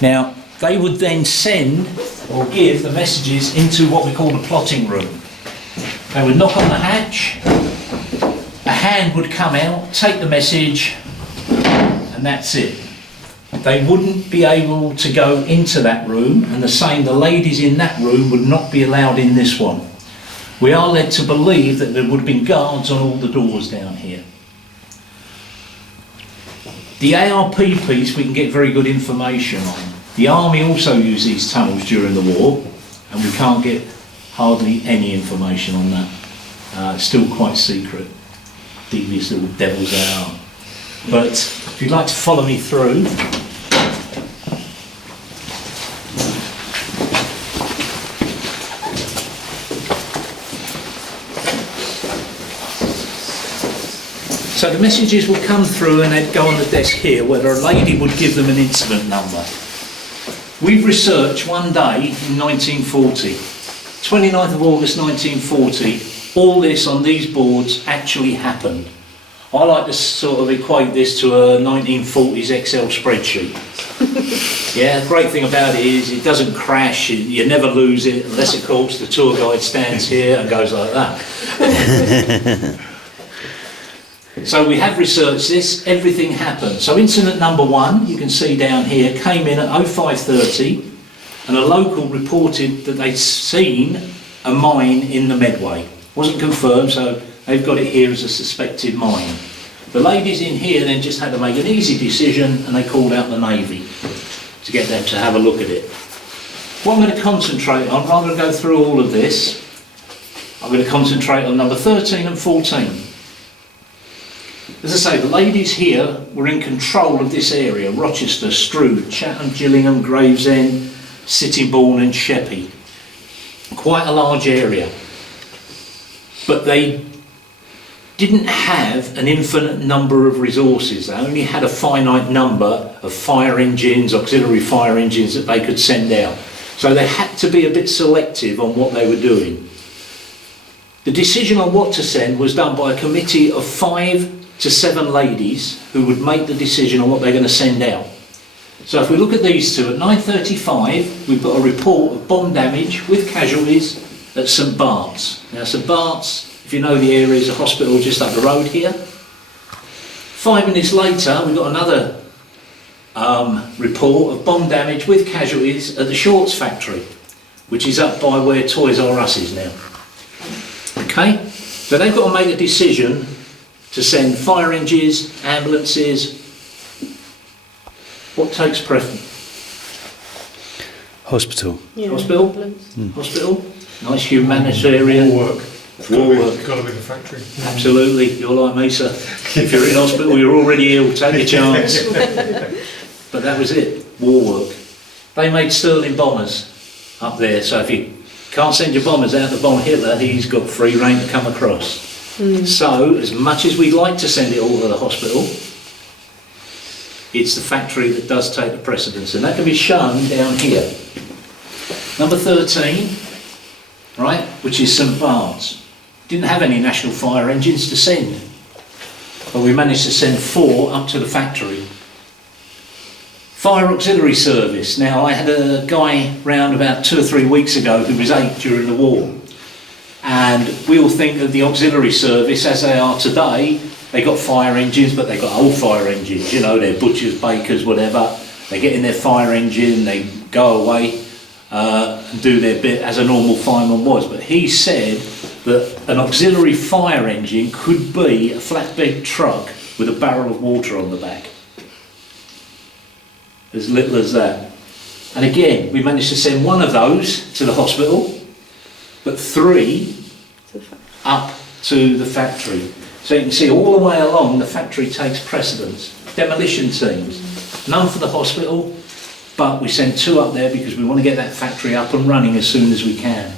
Now, they would then send or give the messages into what we call the plotting room. They would knock on the hatch, a hand would come out, take the message, and that's it. They wouldn't be able to go into that room, and the same, the ladies in that room would not be allowed in this one. We are led to believe that there would have been guards on all the doors down here. The ARP piece we can get very good information on. The army also used these tunnels during the war, and we can't get hardly any information on that. It's still quite secret. Devious little devils they are. But if you'd like to follow me through. So the messages would come through and they'd go on the desk here, where a lady would give them an incident number. We've researched one day in 1940, 29th of August 1940, all this on these boards actually happened. I like to sort of equate this to a 1940s Excel spreadsheet. Yeah, the great thing about it is it doesn't crash, you never lose it, unless of course the tour guide stands here and goes like that. So we have researched this, everything happened. So incident number 1, you can see down here, came in at 05:30 and a local reported that they'd seen a mine in the Medway. Wasn't confirmed, so they've got it here as a suspected mine. The ladies in here then just had to make an easy decision and they called out the Navy to get them to have a look at it. What I'm going to concentrate on, rather than go through all of this, I'm going to concentrate on number 13 and 14. As I say, the ladies here were in control of this area: Rochester, Strood, Chatham, Gillingham, Gravesend, Sittingbourne and Sheppey. Quite a large area. But they didn't have an infinite number of resources. They only had a finite number of fire engines, auxiliary fire engines that they could send out. So they had to be a bit selective on what they were doing. The decision on what to send was done by a committee of 5 to 7 ladies who would make the decision on what they're going to send out. So if we look at these two, at 9:35 we've got a report of bomb damage with casualties at St Bart's. Now St Bart's, if you know the area, is a hospital just up the road here. 5 minutes later we've got another report of bomb damage with casualties at the Shorts factory, which is up by where Toys R Us is now. Okay, so they've got to make a decision to send fire engines, ambulances. What takes preference? Hospital. Yeah, Hospital? Hospital? Nice humanitarian. War work. It's got to be the factory. Absolutely, you're like me, sir. If you're in hospital, you're already ill, take a chance. But that was it, war work. They made Sterling bombers up there, so if you can't send your bombers out to bomb Hitler, he's got free rein to come across. So, as much as we'd like to send it all to the hospital, it's the factory that does take the precedence, and that can be shown down here. Number 13, right, which is St Bart's. Didn't have any national fire engines to send, but we managed to send 4 up to the factory. Fire auxiliary service. Now, I had a guy round about 2 or 3 weeks ago who was 8 during the war. And we all think of the auxiliary service as they are today. They got fire engines, but they got old fire engines, you know, they're butchers, bakers, whatever. They get in their fire engine, they go away and do their bit as a normal fireman was. But he said that an auxiliary fire engine could be a flatbed truck with a barrel of water on the back. As little as that. And again, we managed to send 1 of those to the hospital, but 3 up to the factory. So you can see all the way along the factory takes precedence. Demolition teams, none for the hospital, but we send 2 up there because we want to get that factory up and running as soon as we can.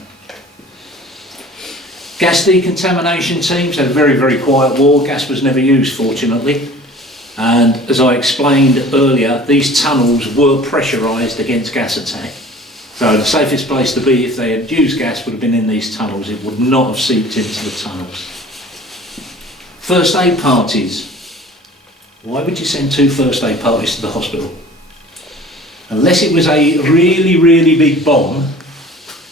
Gas decontamination teams had a very, very quiet war. Gas was never used, fortunately. And as I explained earlier, these tunnels were pressurised against gas attack. So the safest place to be if they had used gas would have been in these tunnels. It would not have seeped into the tunnels. First aid parties. Why would you send 2 first aid parties to the hospital? Unless it was a really, really big bomb,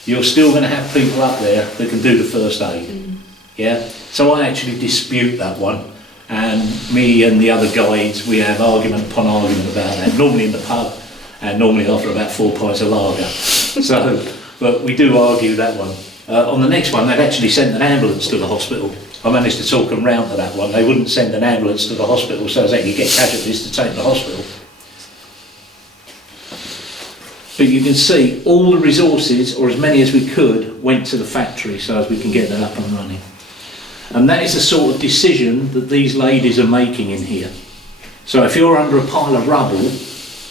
you're still going to have people up there that can do the first aid. Yeah? So I actually dispute that one. And me and the other guides, we have argument upon argument about that, normally in the pub and normally after about 4 pints of lager. So, but we do argue that one. On the next one, they'd actually sent an ambulance to the hospital. I managed to talk them round to that one. They wouldn't send an ambulance to the hospital so that you get casualties to take to the hospital. But you can see all the resources, or as many as we could, went to the factory so as we can get that up and running. And that is the sort of decision that these ladies are making in here. So if you're under a pile of rubble,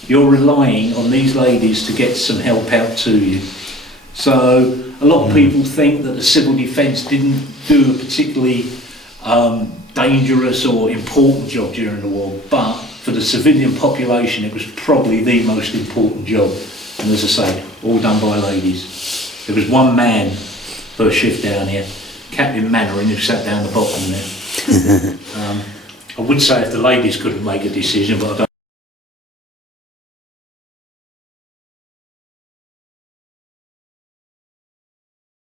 you're relying on these ladies to get some help out to you. So a lot of people think that the civil defence didn't do a particularly dangerous or important job during the war, but for the civilian population it was probably the most important job. And as I say, all done by ladies. There was one man per shift down here, Captain Mannering, who sat down the bottom there. I would say if the ladies couldn't make a decision, but I don't